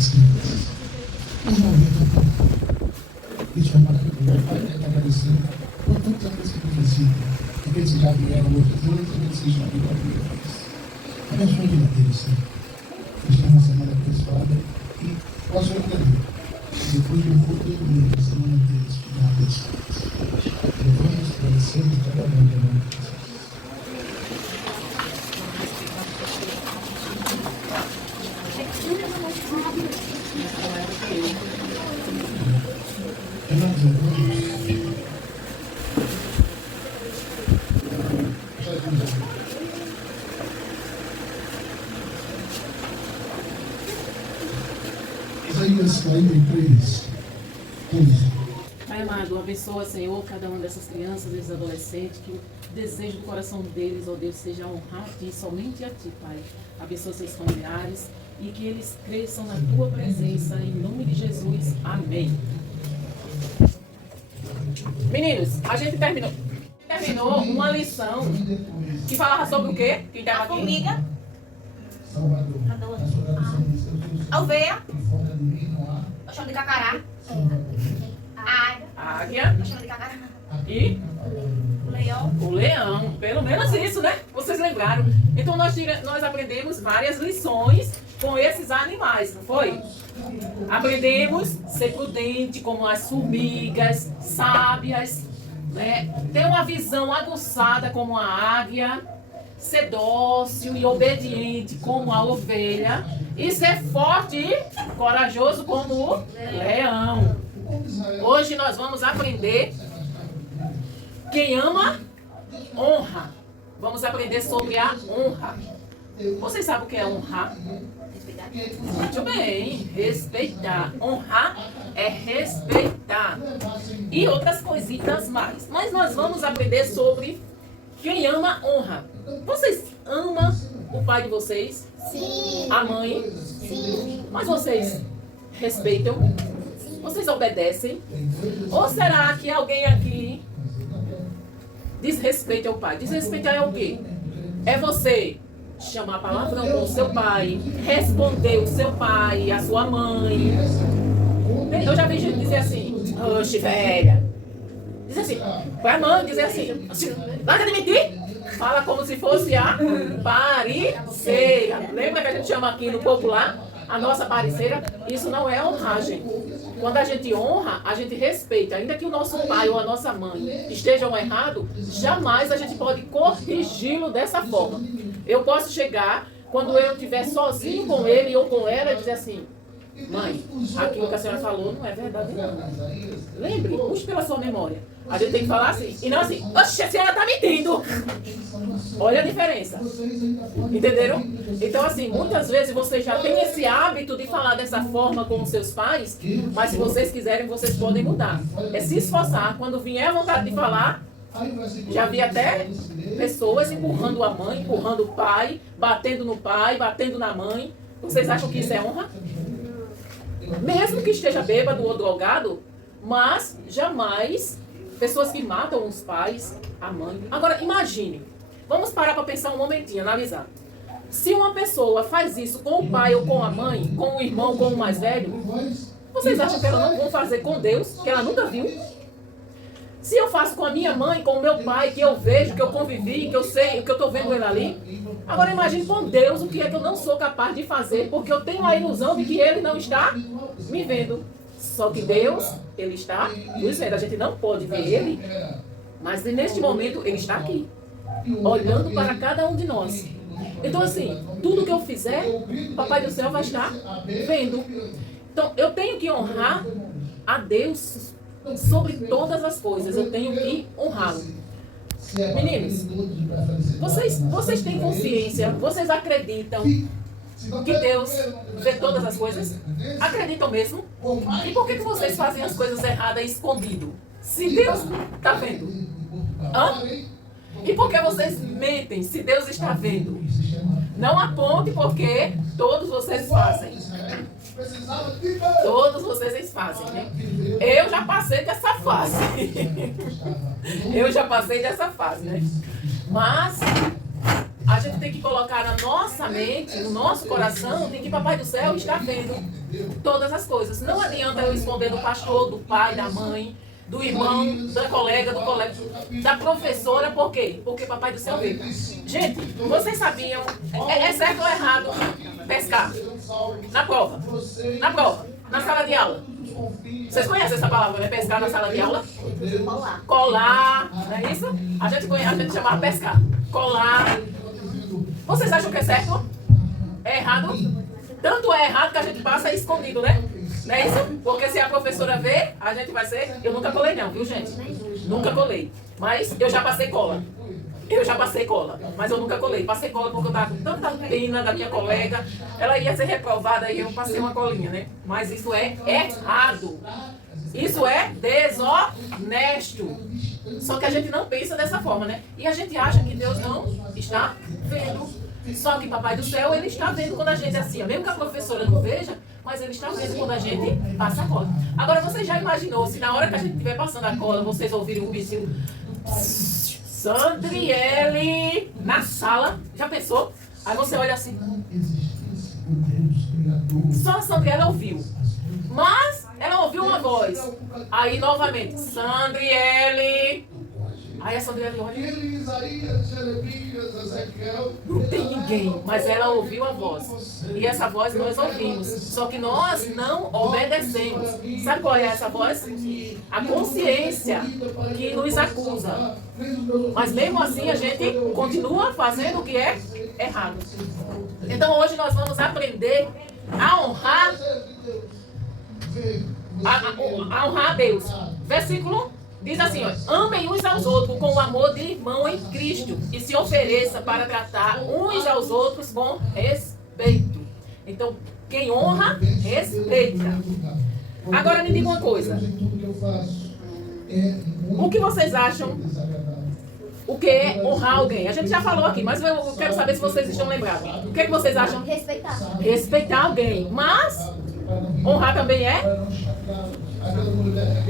nossas crianças. Mas não havia isso é maravilhoso. Pai, está agradecendo por tantos anos que necessita. Aqueles que já vieram outras vezes, aqueles que estão aqui pela primeira vez. Abençoe a vida deles, Senhor. Está uma semana abençoada e posso entender. Depois do culto do domingo, a semana deles, que não abençoados. Devemos agradecemos e trabalhando em nome de Jesus. Isaías 43, 15. Pai amado, abençoa, Senhor, cada uma dessas crianças, desses adolescentes, que o desejo do coração deles, ó Deus, seja honrar a Ti, somente a Ti, Pai. Abençoa seus familiares e que eles cresçam na Tua presença, em nome de Jesus. Amém. Meninos, a gente terminou uma lição que falava sobre o quê? Quem estava aqui? Formiga, Salvador. a ovelha, eu chamo de cacará, a Águia eu chamo de cacará, e o leão. o leão. Pelo menos isso, né? Vocês lembraram. Então nós aprendemos várias lições com esses animais, não foi? Aprendemos a ser prudente como as formigas, sábias, né? Ter uma visão aguçada como a águia, ser dócil e obediente como a ovelha e ser forte e corajoso como o leão. Hoje nós vamos aprender quem ama, honra. Vamos aprender sobre a honra. Vocês sabem o que é honrar? Muito bem, respeitar. Honrar é respeitar. E outras coisitas mais. Mas nós vamos aprender sobre quem ama, honra. Vocês amam o pai de vocês? Sim. A mãe? Sim. Mas vocês respeitam? Vocês obedecem? Ou será que alguém aqui desrespeita o pai? Desrespeitar é o quê? É você chamar palavrão com o seu pai, responder o seu pai, a sua mãe. Eu já vi gente dizer assim, oxe, velha. Diz assim, vai a mãe dizer assim, larga de mentir. Fala como se fosse a parceira. Lembra que a gente chama aqui no popular a nossa parceira? Isso não é honragem. Quando a gente honra, a gente respeita. Ainda que o nosso pai ou a nossa mãe estejam errados, jamais a gente pode corrigi-lo dessa forma. Eu posso chegar, quando eu estiver sozinho com ele ou com ela, e dizer assim, mãe, aquilo que a senhora falou não é verdade não. Lembre, puxe pela sua memória. A gente tem que falar assim, e não assim, oxe, a senhora está mentindo. Olha a diferença. Entenderam? Então assim, muitas vezes vocês já têm esse hábito de falar dessa forma com os seus pais, mas se vocês quiserem, vocês podem mudar. É se esforçar. Quando vier a vontade de falar, já vi até pessoas empurrando a mãe, empurrando o pai, batendo no pai, batendo na mãe. Vocês acham que isso é honra? Mesmo que esteja bêbado ou drogado, mas jamais pessoas que matam os pais, a mãe. Agora, imagine, vamos parar para pensar um momentinho, analisar. Se uma pessoa faz isso com o pai ou com a mãe, com o irmão, com o mais velho, vocês acham que ela não vai fazer com Deus, que ela nunca viu? Se eu faço com a minha mãe, com o meu pai, que eu vejo, que eu convivi, que eu sei, que eu estou vendo ele ali, agora imagine com Deus o que é que eu não sou capaz de fazer, porque eu tenho a ilusão de que ele não está me vendo. Só que Deus, ele está nos vendo. A gente não pode ver ele, mas neste momento ele está aqui, olhando para cada um de nós. Então assim, tudo que eu fizer, o Papai do Céu vai estar vendo. Então eu tenho que honrar a Deus sobre todas as coisas. Eu tenho que honrá-lo. Meninos, vocês têm consciência, vocês acreditam que Deus vê todas as coisas? Acreditam mesmo? E por que vocês fazem as coisas erradas escondido? Se Deus está vendo? Hã? E por que vocês mentem se Deus está vendo? Não aponte porque todos vocês fazem. Todos vocês fazem, né? Eu já passei dessa fase. Eu já passei dessa fase, né? Mas a gente tem que colocar na nossa mente, no nosso coração, de que Papai do Céu está vendo todas as coisas. Não adianta eu esconder do pastor, do pai, da mãe, do irmão, da colega, da professora. Por quê? Porque Papai do Céu vê. Gente, vocês sabiam, é certo ou errado pescar? Na prova. Na prova. Na sala de aula. Vocês conhecem essa palavra, né? Pescar na sala de aula? Colar. Colar, não é isso? A gente chamava pescar. Colar. Vocês acham que é certo? É errado? Tanto é errado que a gente passa escondido, né? Não é isso? Porque se a professora vê, a gente vai ser... Eu nunca colei não, viu, gente? Nunca colei. Mas eu já passei cola. Eu já passei cola, mas eu nunca colei. Passei cola porque eu estava com tanta pena da minha colega. Ela ia ser reprovada e eu passei uma colinha, né? Mas isso é errado. Isso é desonesto. Só que a gente não pensa dessa forma, né? E a gente acha que Deus não está vendo. Só que Papai do Céu, Ele está vendo quando a gente é assim. Mesmo que a professora não veja, mas Ele está vendo quando a gente passa a cola. Agora, você já imaginou se na hora que a gente estiver passando a cola, vocês ouvirem um vizinho... Sandriele na sala, já pensou? Aí você olha assim, só a Sandriele ouviu, mas ela ouviu uma voz. Aí novamente, Sandriele. Aí a Sandriele olha, não tem ninguém, mas ela ouviu a voz. E essa voz nós ouvimos, só que nós não obedecemos. Sabe qual é essa voz? A consciência que nos acusa. Mas mesmo assim a gente continua fazendo o que é errado. Então hoje nós vamos aprender a honrar a honrar a Deus. Versículo diz assim, ó, amem uns aos outros com o amor de irmão em Cristo e se ofereça para tratar uns aos outros com respeito. Então, quem honra, respeita. Agora me diga uma coisa. O que vocês acham? O que é honrar alguém? A gente já falou aqui, mas eu quero saber se vocês estão lembrados. O que é que vocês acham? Respeitar. Respeitar alguém. Mas honrar também é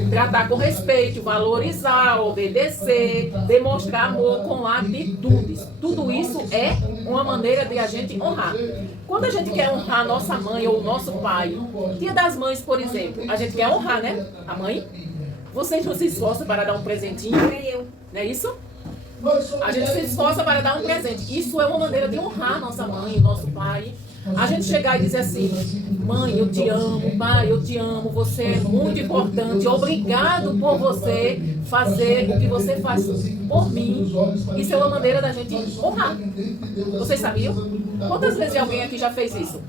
tratar com respeito, valorizar, obedecer, demonstrar amor com atitudes. Tudo isso é uma maneira de a gente honrar. Quando a gente quer honrar a nossa mãe ou o nosso pai, Dia das Mães, por exemplo, a gente quer honrar, né? A mãe. Vocês não se esforçam para dar um presentinho? Eu. Não é isso? A gente se esforça para dar um presente. Isso é uma maneira de honrar nossa mãe, nosso pai. A gente chegar e dizer assim, mãe, eu te amo, pai, eu te amo, você é muito importante, obrigado por você fazer o que você faz por mim. Isso é uma maneira da gente honrar. Vocês sabiam? Quantas vezes alguém aqui já fez isso?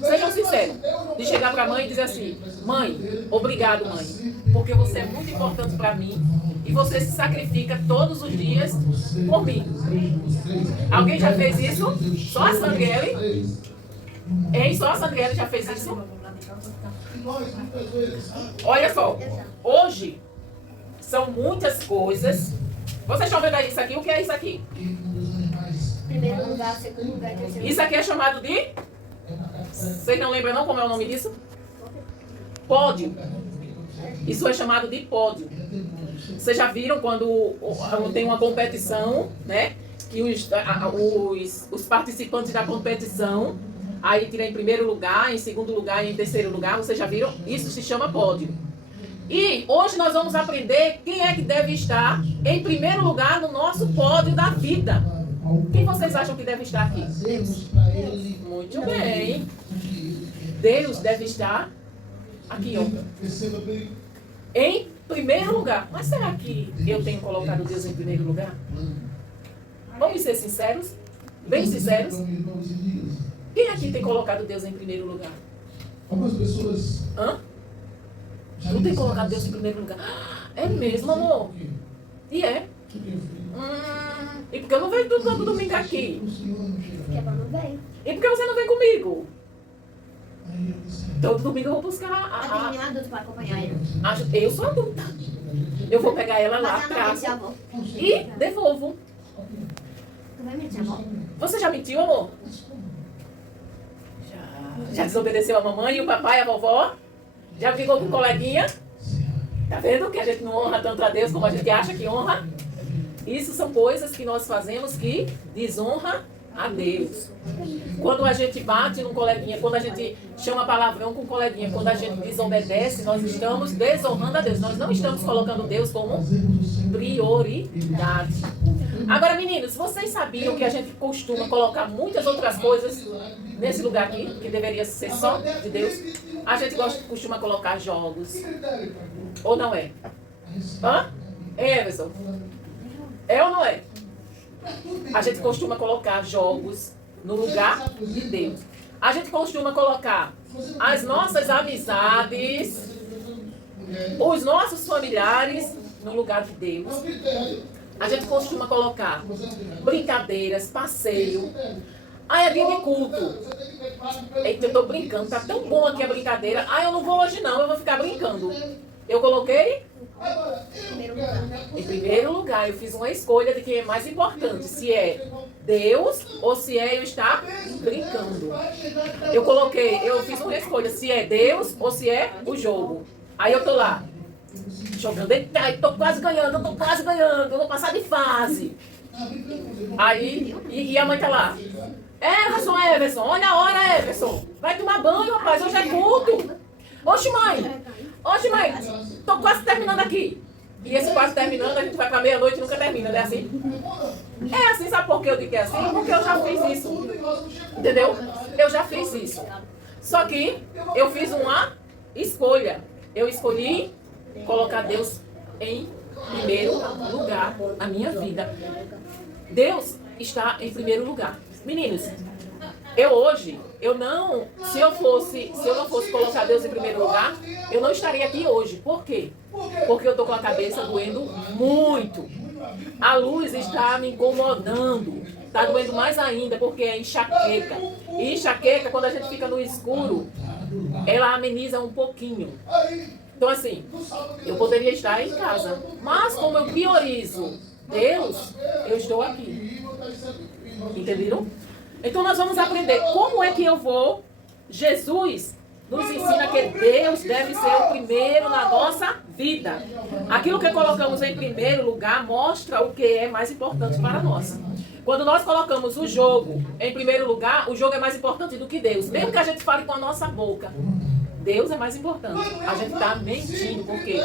Sejam sinceros, de chegar para a mãe e dizer assim, mãe, obrigado mãe, porque você é muito importante para mim e você se sacrifica todos os dias por mim. Alguém já fez isso? Só a Sandriele? Hein? Só a Sandriele já fez isso? Olha só, hoje são muitas coisas. Vocês estão vendo aí isso aqui? O que é isso aqui? Primeiro lugar, segundo lugar, terceiro lugar. Isso aqui é chamado de... Vocês não lembram não como é o nome disso? Pódio. Isso é chamado de pódio. Vocês já viram quando tem uma competição, né? Que os participantes da competição aí tiram em primeiro lugar, em segundo lugar e em terceiro lugar. Vocês já viram? Isso se chama pódio. E hoje nós vamos aprender quem é que deve estar em primeiro lugar no nosso pódio da vida. Quem vocês acham que deve estar aqui? Deus. Muito bem. Deus deve estar aqui, ó. Em primeiro lugar. Mas será que eu tenho colocado Deus em primeiro lugar? Vamos ser sinceros? Bem sinceros? Quem aqui tem colocado Deus em primeiro lugar? Algumas pessoas... Hã? Não tem colocado Deus em primeiro lugar. É mesmo, amor? E é? E porque eu não vejo todo domingo aqui? Porque ela não vem. E por que você não vem comigo? Todo domingo eu vou buscar Mas tem nenhum adulto para acompanhar ele. Eu sou adulta. Eu vou pegar ela lá Mas ela não atrás mente, amor. e devolvo. Tu vai mentir, amor? Você já mentiu, amor? Já desobedeceu a mamãe, o papai, a vovó? Já ficou com o coleguinha? Tá vendo que a gente não honra tanto a Deus como a gente acha que honra? Isso são coisas que nós fazemos que desonra a Deus. Quando a gente bate num coleguinha, quando a gente chama palavrão com um coleguinha, quando a gente desobedece, nós estamos desonrando a Deus. Nós não estamos colocando Deus como prioridade. Agora, meninos, vocês sabiam que a gente costuma colocar muitas outras coisas nesse lugar aqui, que deveria ser só de Deus? A gente costuma colocar jogos. Ou não é? Hã? Everson? É ou não é? A gente costuma colocar jogos no lugar de Deus. A gente costuma colocar as nossas amizades, os nossos familiares no lugar de Deus. A gente costuma colocar brincadeiras, passeio. Ai, é dia de culto. Eita, eu tô brincando, tá tão bom aqui a brincadeira. Ai, eu não vou hoje não, eu vou ficar brincando. Eu coloquei em primeiro lugar, eu fiz uma escolha de quem é mais importante, se é Deus ou se é eu estar brincando. Eu fiz uma escolha, se é Deus ou se é o jogo. Aí eu tô lá, jogando, eita, tô quase ganhando, eu vou passar de fase. Aí, e a mãe tá lá, Everson, olha a hora, Everson, vai tomar banho, rapaz, hoje é culto. Oxe, mãe, tô quase terminando aqui. E esse quase terminando, a gente vai pra meia-noite e nunca termina, não é assim? É assim, sabe por que eu digo que é assim? Porque eu já fiz isso. Entendeu? Eu já fiz isso. Só que eu fiz uma escolha. Eu escolhi colocar Deus em primeiro lugar na minha vida. Deus está em primeiro lugar. Meninos, se eu não fosse colocar Deus em primeiro lugar, eu não estaria aqui hoje. Por quê? Porque eu estou com a cabeça doendo muito. A luz está me incomodando. Está doendo mais ainda porque é enxaqueca. E enxaqueca, quando a gente fica no escuro, ela ameniza um pouquinho. Então assim, eu poderia estar em casa. Mas como eu priorizo Deus, eu estou aqui. Entenderam? Então nós vamos aprender como é que eu vou. Jesus nos ensina que Deus deve ser o primeiro na nossa vida. Aquilo que colocamos em primeiro lugar mostra o que é mais importante para nós. Quando nós colocamos o jogo em primeiro lugar, o jogo é mais importante do que Deus. Mesmo que a gente fale com a nossa boca, Deus é mais importante. A gente está mentindo. Por quê?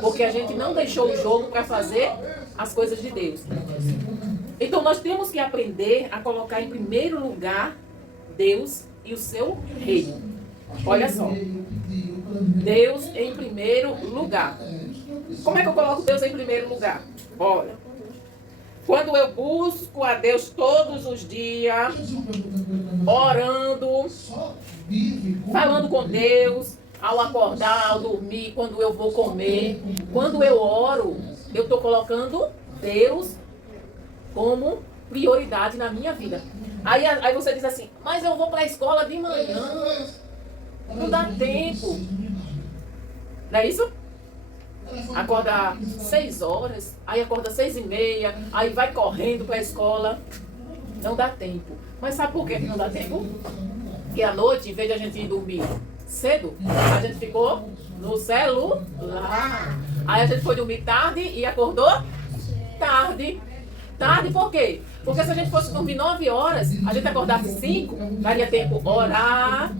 Porque a gente não deixou o jogo para fazer as coisas de Deus. Então nós temos que aprender a colocar em primeiro lugar Deus e o seu reino. Olha só. Deus em primeiro lugar. Como é que eu coloco Deus em primeiro lugar? Olha. Quando eu busco a Deus todos os dias, orando, falando com Deus, ao acordar, ao dormir, quando eu vou comer, quando eu oro, eu estou colocando Deus como prioridade na minha vida. Aí você diz assim, mas eu vou para a escola de manhã, não dá tempo. Não é isso? Acorda 6 horas, aí acorda 6:30, aí vai correndo para a escola. Não dá tempo. Mas sabe por que não dá tempo? Porque à noite, em vez de a gente ir dormir cedo, a gente ficou no celular. Aí a gente foi dormir tarde e acordou tarde. Tarde por quê? Porque se a gente fosse dormir 9 horas, a gente acordasse 5, daria tempo orar,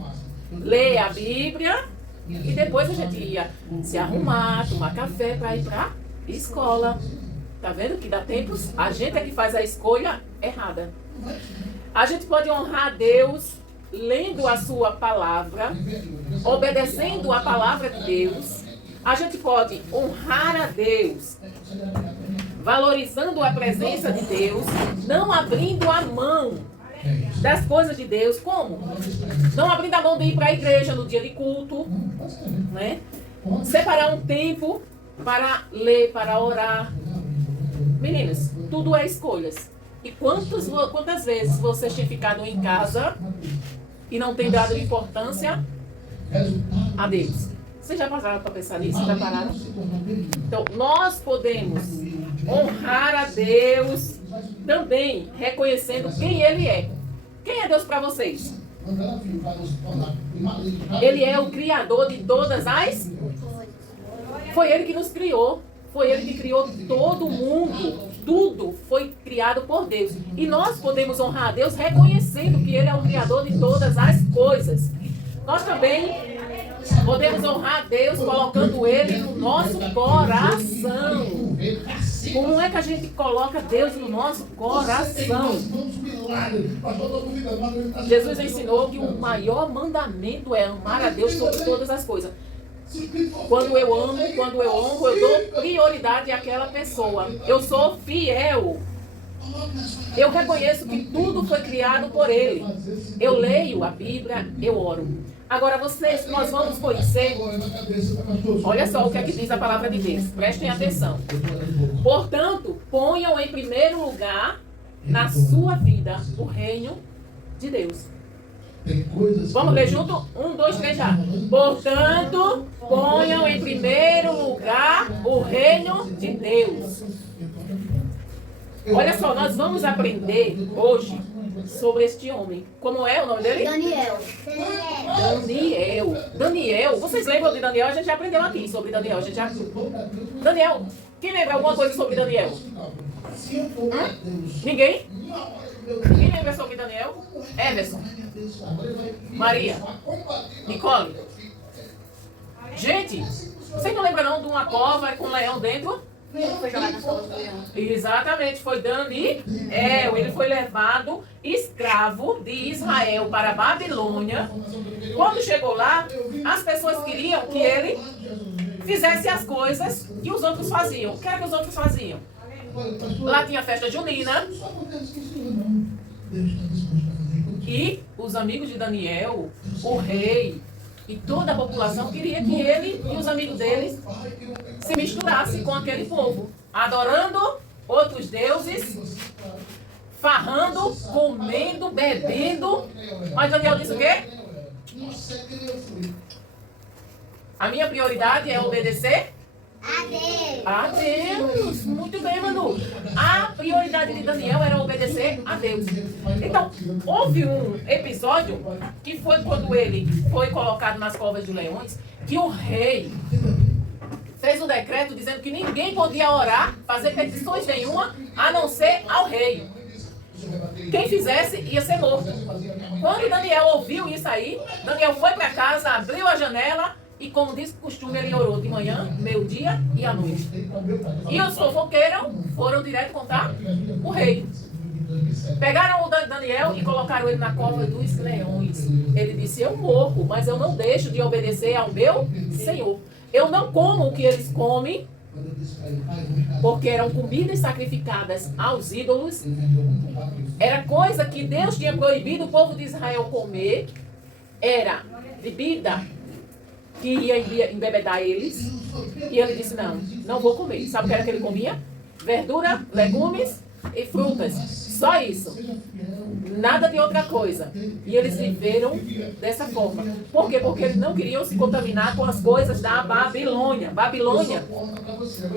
ler a Bíblia e depois a gente ia se arrumar, tomar café para ir para a escola. Tá vendo que dá tempo? A gente é que faz a escolha errada. A gente pode honrar a Deus lendo a sua palavra, obedecendo a palavra de Deus. A gente pode honrar a Deus valorizando a presença de Deus, não abrindo a mão das coisas de Deus. Como? Não abrindo a mão de ir para a igreja no dia de culto, né? Separar um tempo para ler, para orar. Meninas, tudo é escolhas. E quantas vezes você tem ficado em casa e não tem dado importância a Deus? Vocês já pararam para pensar nisso? Já pararam? Então, nós podemos honrar a Deus também reconhecendo quem Ele é. Quem é Deus para vocês? Ele é o Criador de todas as... Foi Ele que nos criou. Foi Ele que criou todo mundo. tudo foi criado por Deus. E nós podemos honrar a Deus reconhecendo que Ele é o Criador de todas as coisas. Nós também podemos honrar a Deus colocando Ele no nosso coração. Como é que a gente coloca Deus no nosso coração? Jesus ensinou que o maior mandamento é amar a Deus sobre todas as coisas. Quando eu amo, quando eu honro, eu dou prioridade àquela pessoa. Eu sou fiel. Eu reconheço que tudo foi criado por Ele. Eu leio a Bíblia, eu oro. Agora nós vamos conhecer, olha só o que é que diz a palavra de Deus, prestem atenção. Portanto, ponham em primeiro lugar na sua vida o reino de Deus. Vamos ler junto? 1, 2, 3 já. Portanto, ponham em primeiro lugar o reino de Deus. Olha só, nós vamos aprender hoje sobre este homem. Como é o nome dele? Daniel. Vocês lembram de Daniel? A gente já aprendeu aqui sobre Daniel. Daniel, quem lembra alguma coisa sobre Daniel? Ninguém? Quem lembra sobre Daniel? Everson. Maria. Nicole. Gente, vocês não lembram não de uma cova com um leão dentro? Foi jogado nas costas do leão. Exatamente, foi Daniel. Ele foi levado escravo de Israel para a Babilônia. Quando chegou lá, as pessoas queriam que ele fizesse as coisas que os outros faziam. O que era que os outros faziam? Lá tinha festa junina. E os amigos de Daniel, o rei e toda a população queria que ele e os amigos deles se misturassem com aquele povo, adorando outros deuses, farrando, comendo, bebendo. Mas Daniel disse o quê? A minha prioridade é obedecer a Deus. Muito bem, Manu. A prioridade de Daniel era obedecer a Deus. Então, houve um episódio que foi quando ele foi colocado nas covas de leões, que o rei fez um decreto dizendo que ninguém podia orar, fazer petições nenhuma, a não ser ao rei. Quem fizesse ia ser morto. Quando Daniel ouviu isso aí, Daniel foi para casa, abriu a janela e, como diz o costume, ele orou de manhã, meio-dia e à noite. E os fofoqueiros foram direto contar o rei. Pegaram o Daniel e colocaram ele na cova dos leões. Ele disse: eu morro, mas eu não deixo de obedecer ao meu Senhor. Eu não como o que eles comem, porque eram comidas sacrificadas aos ídolos. Era coisa que Deus tinha proibido o povo de Israel comer. Era bebida que ia embebedar eles. E ele disse: não vou comer. Sabe o que era que ele comia? Verdura, legumes e frutas. Só isso. Nada de outra coisa. E eles viveram dessa forma. Por quê? Porque eles não queriam se contaminar com as coisas da Babilônia. Babilônia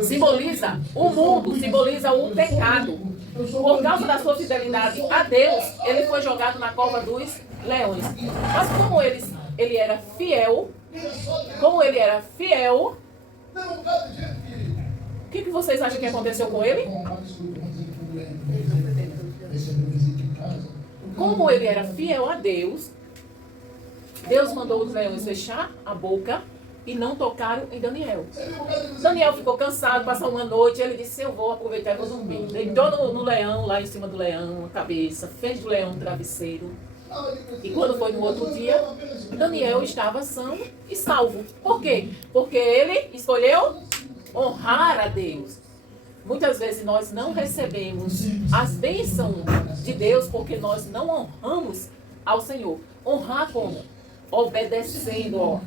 simboliza o mundo, simboliza o pecado. Por causa da sua fidelidade a Deus, ele foi jogado na cova dos leões. Mas como ele era fiel, o que vocês acham que aconteceu com ele? Como ele era fiel a Deus, Deus mandou os leões fechar a boca e não tocaram em Daniel. Daniel ficou cansado, passou uma noite, ele disse: eu vou aproveitar e vou dormir. Deitou no leão, lá em cima do leão, a cabeça, fez do leão um travesseiro. E quando foi no outro dia, Daniel estava são e salvo. Por quê? Porque ele escolheu honrar a Deus. Muitas vezes nós não recebemos as bênçãos de Deus porque nós não honramos ao Senhor. Honrar como? Obedecendo.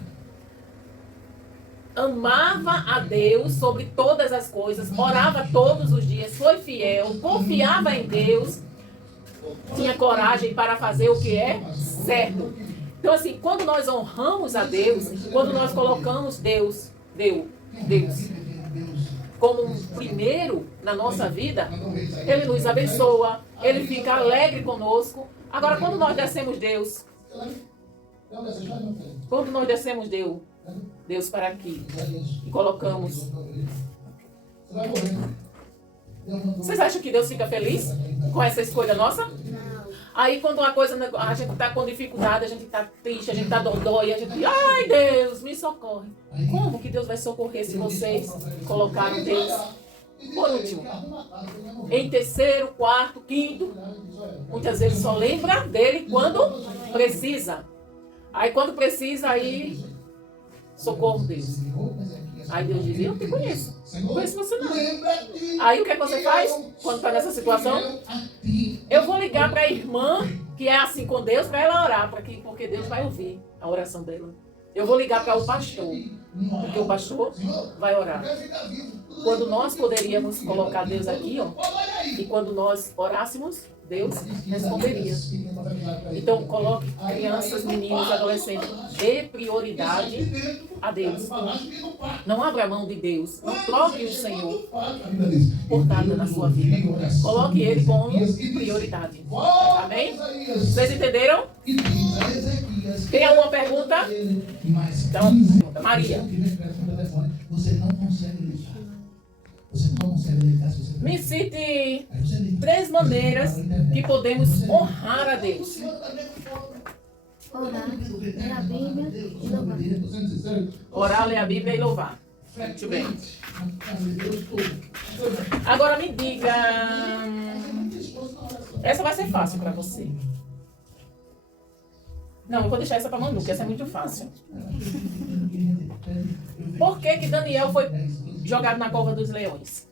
Amava a Deus sobre todas as coisas, orava todos os dias, foi fiel, confiava em Deus, tinha coragem para fazer o que é certo. Então, assim, quando nós honramos a Deus, quando nós colocamos Deus como primeiro na nossa vida, Ele nos abençoa, Ele fica alegre conosco. Agora, quando nós descemos Deus para aqui e colocamos Vocês acham que Deus fica feliz com essa escolha nossa? Não. Aí quando uma coisa, a gente está com dificuldade, a gente está triste, a gente está dodói, a gente, ai Deus, me socorre. Como que Deus vai socorrer se vocês colocaram Deus por último? Em terceiro, quarto, quinto. Muitas vezes só lembra dele quando precisa. Aí quando precisa, aí socorro Deus. Aí Deus diz, eu não te conheço. Não conheço você não. Aí o que é que você faz quando está nessa situação? Eu vou ligar para a irmã que é assim com Deus para ela orar, porque Deus vai ouvir a oração dela. Eu vou ligar para o pastor, porque o pastor vai orar. Quando nós poderíamos colocar Deus aqui, ó, e quando nós orássemos, Deus responderia. Então, coloque crianças, meninos, adolescentes, dê prioridade a Deus. Não abra mão de Deus. Não troque o Senhor por nada na sua vida. Coloque Ele como prioridade. Amém? Vocês entenderam? Tem alguma pergunta? Então, Maria. Você não consegue deixar. Você não consegue deixar se você... Me cite 3 maneiras que podemos honrar a Deus. Orar, ler a Bíblia e louvar. Orar, ler a Bíblia e louvar. Muito bem. Agora me diga. Essa vai ser fácil para você. Não, eu vou deixar essa para Manu, que essa é muito fácil. Por que que Daniel foi jogado na cova dos leões?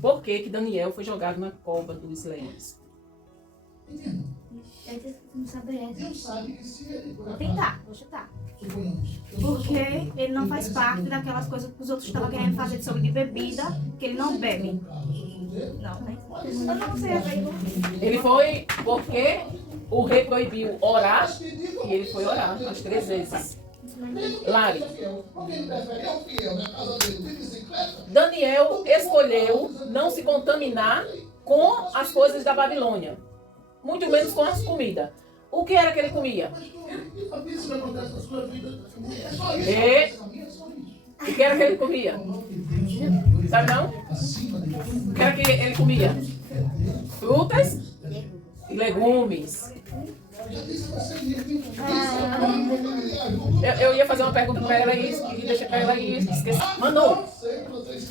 Por que que Daniel foi jogado na cova dos leões? Eu não saber essa. Deus sabe que se ele... Vou tentar, vou chutar. Suponhamos. Porque ele não faz parte daquelas coisas que os outros estavam querendo fazer sobre de bebida, que ele não bebe. Não, né? Eu não sei a ver. Ele foi porque o rei proibiu orar e ele foi orar as 3 vezes. Lari, Daniel escolheu não se contaminar com as coisas da Babilônia, muito menos com as comidas. O que era que ele comia? O que era que ele comia? Sabe não? O que era que ele comia? Frutas e legumes. Eu ia fazer uma pergunta para ela e deixei para ela e esqueci. Manu,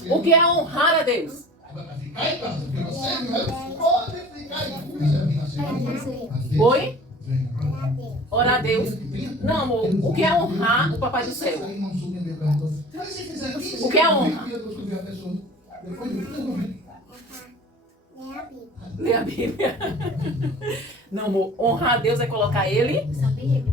o que é honrar a Deus? Oi? Orar a Deus. Não, amor, o que é honrar o Papai do Céu? O que é honra? Ler a Bíblia. Não, amor, honrar a Deus é colocar Ele Sabia?